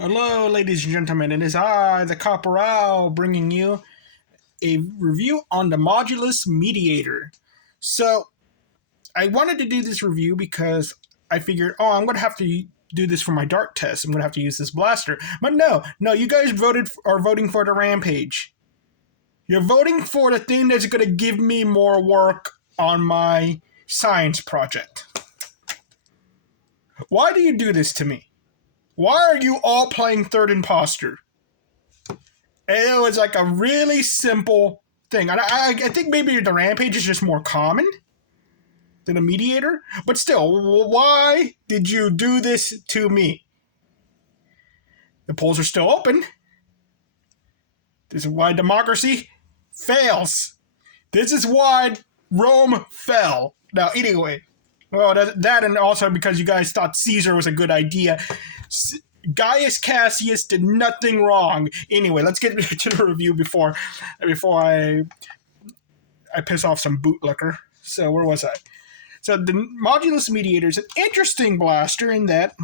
Hello, ladies and gentlemen. It is I, the Corporal, bringing you a review on the Modulus Mediator. So, I wanted to do this review because I figured, I'm going to have to do this for my dart test. I'm going to have to use this blaster. But no, you guys are voting for the Rampage. You're voting for the thing that's going to give me more work on my science project. Why do you do this to me? Why are you all playing third imposter? It was like a really simple thing. And I think maybe the Rampage is just more common than a Mediator. But still, why did you do this to me? The polls are still open. This is why democracy fails. This is why Rome fell. Now, anyway. Well, that and also because you guys thought Caesar was a good idea. Gaius Cassius did nothing wrong. Anyway, let's get to the review before I piss off some bootlicker. So where was I? So the Modulus Mediator is an interesting blaster in that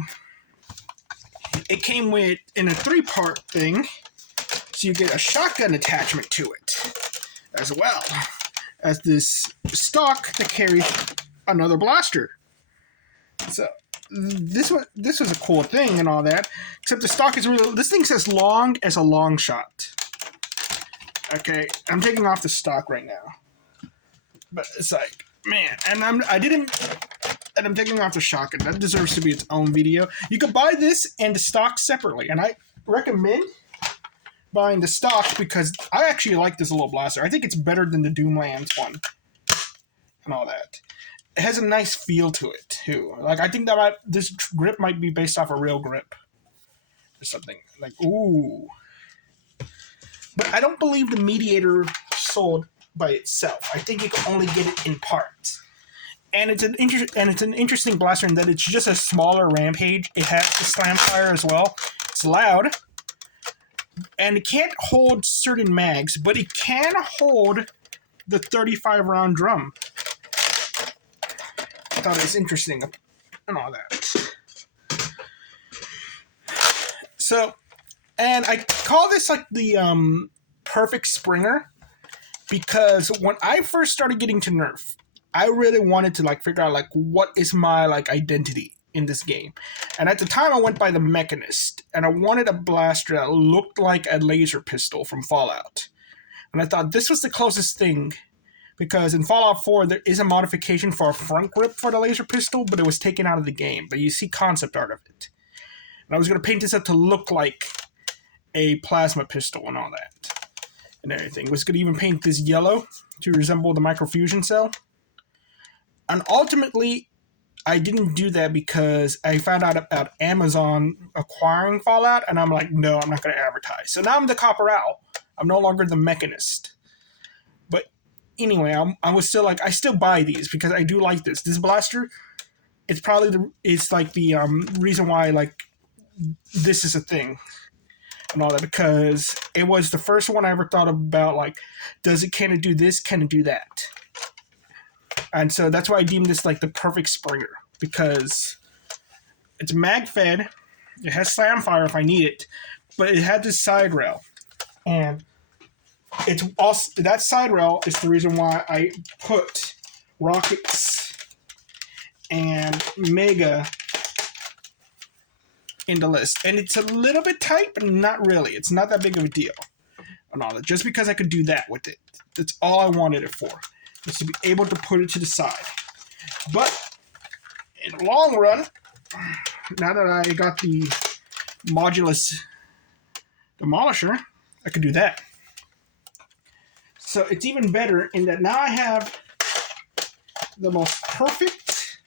it came in a 3-part thing. So you get a shotgun attachment to it, as well as this stock that carries another blaster. So this was a cool thing and all that, except the stock is really, this thing's as long as a long shot. Okay, I'm taking off the stock right now, but it's like, man, and I'm taking off the shotgun. That deserves to be its own video. You could buy this and the stock separately, and I recommend buying the stock because I actually like this little blaster. I think it's better than the Doomlands one and all that. It has a nice feel to it too. Like, I think that this grip might be based off a real grip or something. Like, ooh. But I don't believe the Mediator sold by itself. I think you can only get it in parts. And it's an interesting blaster in that it's just a smaller Rampage. It has the slam fire as well. It's loud. And it can't hold certain mags, but it can hold the 35-round drum. I thought it was interesting and all that. So, and I call this like the perfect Springer because when I first started getting to Nerf, I really wanted to like figure out like what is my like identity in this game. And at the time I went by the Mechanist, and I wanted a blaster that looked like a laser pistol from Fallout. And I thought this was the closest thing, because in Fallout 4 there is a modification for a front grip for the laser pistol, but it was taken out of the game. But you see concept art of it. And I was going to paint this up to look like a plasma pistol and all that. And everything. I was going to even paint this yellow to resemble the microfusion cell. And ultimately, I didn't do that because I found out about Amazon acquiring Fallout, and I'm like, no, I'm not going to advertise. So now I'm the Corporal. I'm no longer the Mechanist. But anyway, I was still like, I still buy these because I do like this. This blaster, it's probably it's like the reason why like this is a thing and all that, because it was the first one I ever thought about like, can it do this? Can it do that? And so that's why I deem this like the perfect Springer, because it's mag fed, it has slam fire if I need it, but it had this side rail, and it's also that side rail is the reason why I put rockets and mega in the list. And it's a little bit tight, but not really. It's not that big of a deal and all that. Just because I could do that with it, that's all I wanted it for. Is to be able to put it to the side. But in the long run, now that I got the Modulus Demolisher, I could do that. So it's even better in that now I have the most perfect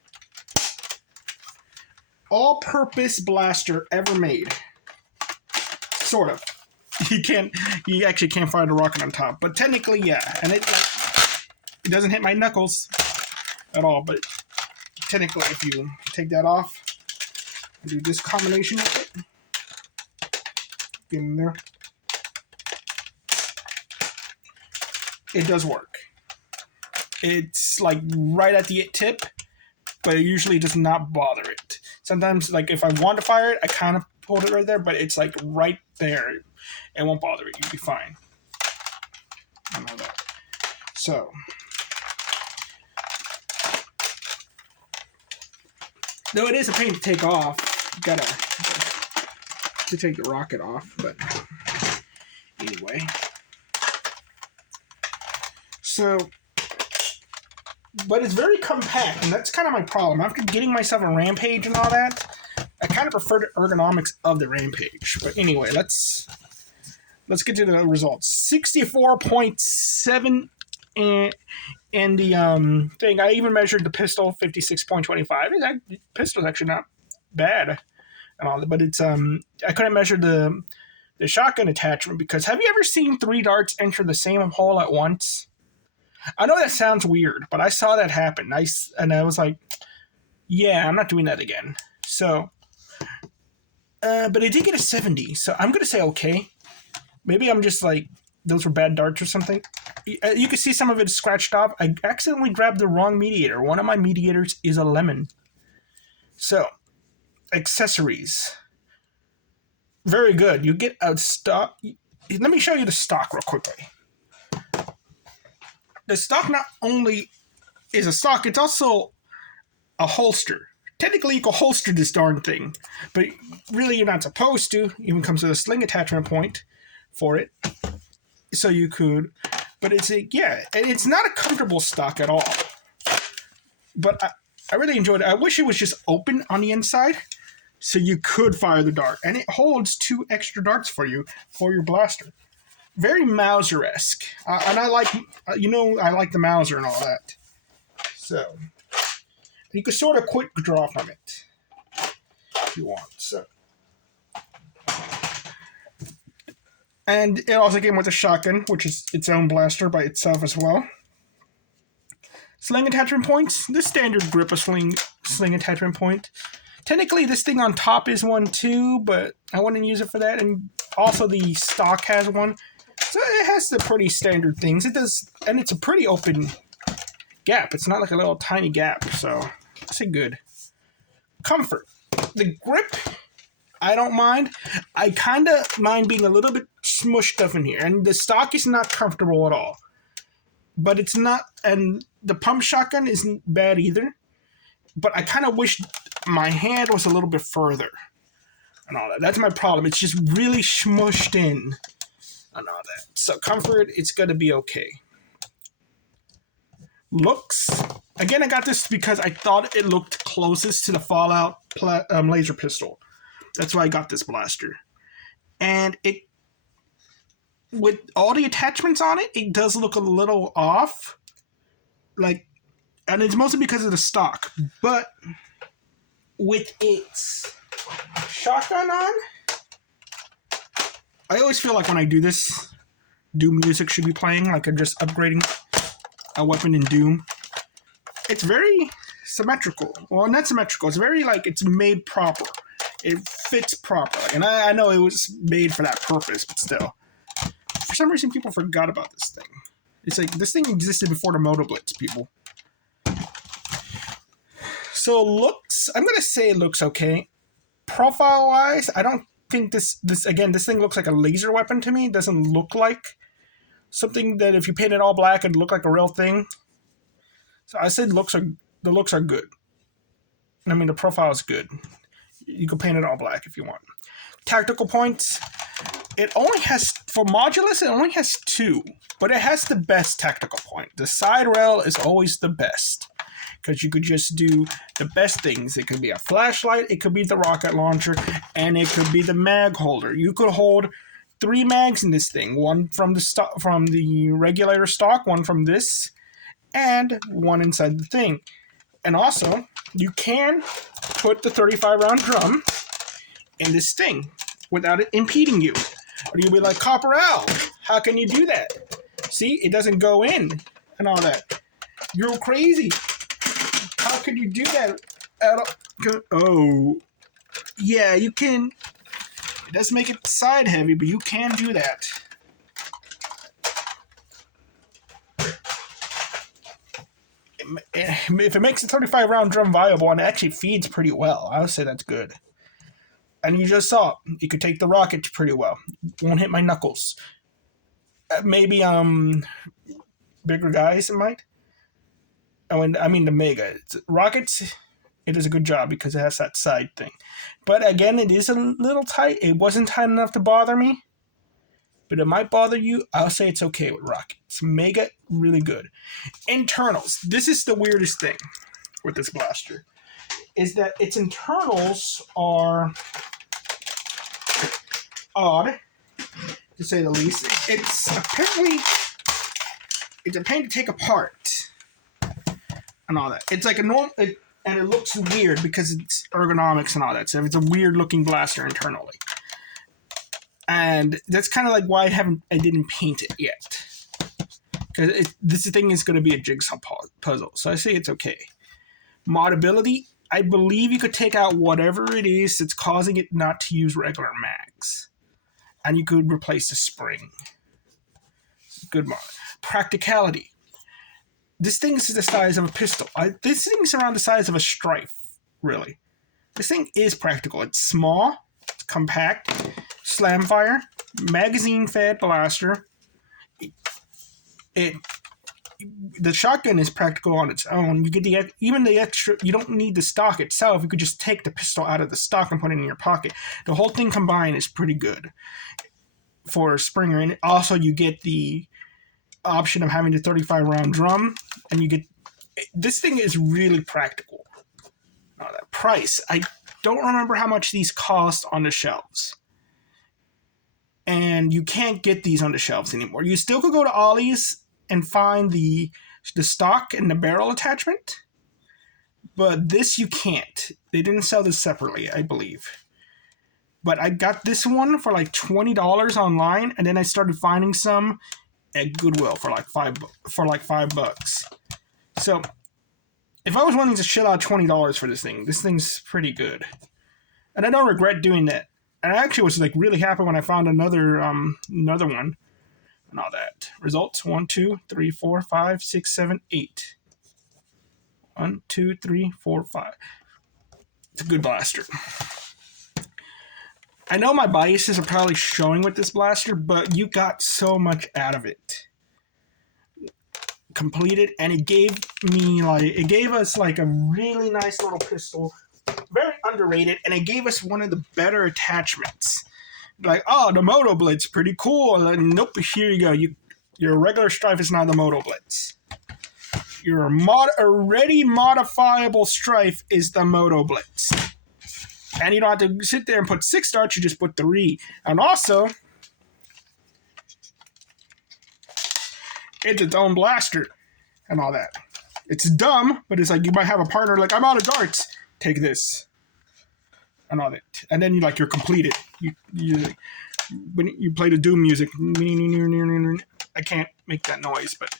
all-purpose blaster ever made. Sort of. You actually can't find a rocket on top, but technically, yeah. And it doesn't hit my knuckles at all, but technically if you take that off and do this combination with it, get in there, it does work. It's like right at the tip, but it usually does not bother it. Sometimes like if I want to fire it, I kind of hold it right there, but it's like right there. It won't bother it. You'll be fine. I know that. So, though it is a pain to take off, you gotta to take the rocket off, but anyway. So, but it's very compact, and that's kind of my problem. After getting myself a Rampage and all that, I kind of prefer the ergonomics of the Rampage. But anyway, let's get to the results. 64.7 and the thing. I even measured the pistol, 56.25. That pistol's actually not bad and all, but it's I couldn't measure the shotgun attachment because have you ever seen 3 darts enter the same hole at once? I know that sounds weird, but I saw that happen. And I was like, yeah, I'm not doing that again. So, but I did get a 70, so I'm gonna say okay. Maybe I'm just like, those were bad darts or something. You can see some of it scratched off. I accidentally grabbed the wrong mediator. One of my mediators is a lemon. So, accessories. Very good. You get a stock. Let me show you the stock real quickly. The stock not only is a stock, it's also a holster. Technically, you can holster this darn thing, but really you're not supposed to. It even comes with a sling attachment point for it. So you could, but it's it's not a comfortable stock at all. But I really enjoyed it. I wish it was just open on the inside so you could fire the dart. And it holds 2 extra darts for you for your blaster. Very Mauser-esque. And I like, I like the Mauser and all that. So, you can sort of quick draw from it if you want. So. And it also came with a shotgun, which is its own blaster by itself as well. Sling attachment points. The standard grip of sling attachment point. Technically, this thing on top is one too, but I wouldn't use it for that. And also the stock has one. So it has the pretty standard things. It does, and it's a pretty open gap. It's not like a little tiny gap, so I say good. Comfort. The grip, I don't mind. I kind of mind being a little bit smushed up in here. And the stock is not comfortable at all. But it's not, and the pump shotgun isn't bad either. But I kind of wish my hand was a little bit further. And all that. That's my problem. It's just really smushed in. And all that. So comfort, it's going to be okay. Looks. Again, I got this because I thought it looked closest to the Fallout laser pistol. That's why I got this blaster. And it, with all the attachments on it, it does look a little off. Like, and it's mostly because of the stock. But with its shotgun on, I always feel like when I do this, Doom music should be playing, like I'm just upgrading a weapon in Doom. It's very symmetrical. Well, not symmetrical. It's very, like, it's made proper. It fits properly. And I know it was made for that purpose, but still. For some reason, people forgot about this thing. It's like, this thing existed before the Moto Blitz, people. So, looks, I'm going to say it looks okay. Profile-wise, I don't think this thing looks like a laser weapon to me. It doesn't look like something that if you paint it all black, it'd look like a real thing. So I said the looks are good. I mean, the profile is good. You can paint it all black if you want. Tactical points. It only has, for modulus, it only has 2. But it has the best tactical point. The side rail is always the best. Because you could just do the best things. It could be a flashlight, it could be the rocket launcher, and it could be the mag holder. You could hold 3 mags in this thing. One from the regulator stock, one from this, and one inside the thing. And also, you can put the 35-round drum in this thing without it impeding you. Or you'll be like, Copper Owl, how can you do that? See, it doesn't go in and all that. You're crazy. How could you do that? Oh, yeah, you can. It does make it side heavy, but you can do that. If it makes a 35-round drum viable and it actually feeds pretty well, I would say that's good. And you just saw it could take the rockets pretty well. Won't hit my knuckles. Maybe bigger guys it might. I mean the mega rockets. It does a good job because it has that side thing. But again, it is a little tight. It wasn't tight enough to bother me, but it might bother you. I'll say it's okay with rockets. Mega, really good. Internals. This is the weirdest thing with this blaster, is that its internals are odd, to say the least. It's a pain to take apart and all that. It's like a normal, and it looks weird because it's ergonomics and all that stuff. It's a weird looking blaster internally, and that's kind of like why I didn't paint it yet, because this thing is going to be a jigsaw puzzle. So I say it's okay. Modability, I believe you could take out whatever it is that's causing it not to use regular mags, and you could replace the spring. Good mod. Practicality. This thing is the size of a pistol. This thing is around the size of a Strife, really. This thing is practical. It's small, it's compact, slam fire, magazine-fed blaster. The shotgun is practical on its own. You get even the extra. You don't need the stock itself. You could just take the pistol out of the stock and put it in your pocket. The whole thing combined is pretty good for a Springer, and also you get the option of having the 35 round drum, and you get this thing is really practical. Now that price, I don't remember how much these cost on the shelves, and you can't get these on the shelves anymore. You still could go to Ollie's and find the stock and the barrel attachment, but this you can't. They didn't sell this separately, I believe. But I got this one for like $20 online, and then I started finding some at Goodwill for like $5. So if I was wanting to shell out $20 for this thing's pretty good, and I don't regret doing that. And I actually was like really happy when I found another one and all that. Results 1, 2, 3, 4, 5, 6, 7, 8. 1, 2, 3, 4, 5. It's a good blaster. I know my biases are probably showing with this blaster, but you got so much out of it. Completed, and it gave us like a really nice little pistol, very underrated, and it gave us one of the better attachments. Like, oh, the Moto Blitz, pretty cool. And nope, here you go. Your regular Strife is not the Moto Blitz. Your already modifiable Strife is the Moto Blitz. And you don't have to sit there and put 6 darts, you just put 3. And also, it's its own blaster and all that. It's dumb, but it's like you might have a partner like, I'm out of darts, take this. And all that. And then you're completed. When you play the Doom music, I can't make that noise, but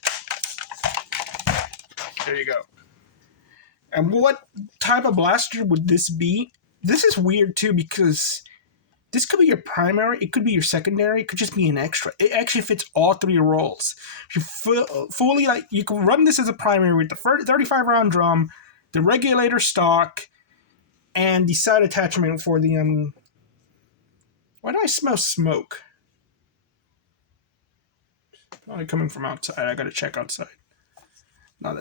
there you go. And what type of blaster would this be? This is weird too, because this could be your primary, it could be your secondary, it could just be an extra. It actually fits all 3 roles. You fully you can run this as a primary with the 35 round drum, the regulator stock, and the side attachment for the Why do I smell smoke? Probably coming from outside. I gotta check outside.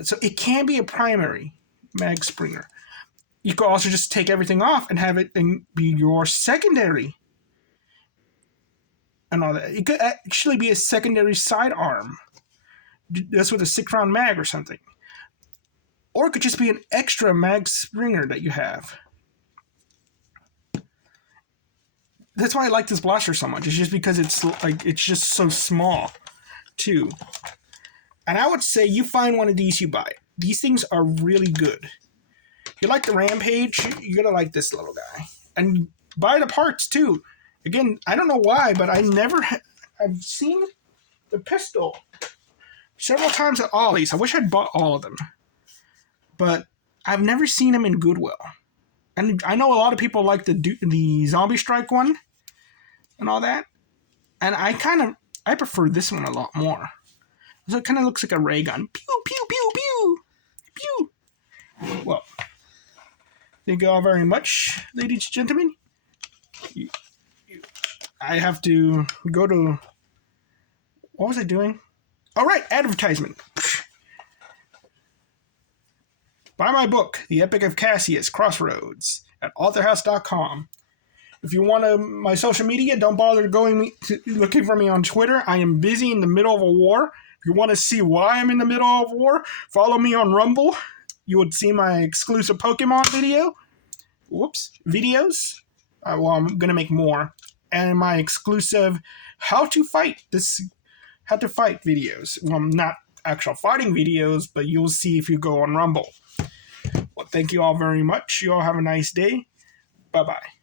So it can be a primary mag Springer. You could also just take everything off and have it be your secondary. And all that. It could actually be a secondary sidearm. That's with a 6-round mag or something. Or it could just be an extra mag Springer that you have. That's why I like this blaster so much. It's just because it's just so small, too. And I would say you find one of these, you buy it. These things are really good. If you like the Rampage, you're going to like this little guy. And buy the parts, too. Again, I don't know why, but I've seen the pistol several times at Ollie's. I wish I'd bought all of them. But I've never seen them in Goodwill. And I know a lot of people like the Zombie Strike one and all that. And I prefer this one a lot more. So it kind of looks like a ray gun. Pew, pew, pew, pew. Pew. Well, thank you all very much, ladies and gentlemen. I have to go to... What was I doing? All right, advertisement. Buy my book, The Epic of Cassius, Crossroads, at authorhouse.com. If you want my social media, don't bother looking for me on Twitter. I am busy in the middle of a war. If you want to see why I'm in the middle of a war, follow me on Rumble. You would see my exclusive Pokemon videos. Well, I'm going to make more. And my exclusive how to fight videos. Well, not actual fighting videos, but you'll see if you go on Rumble. Well, thank you all very much. You all have a nice day. Bye-bye.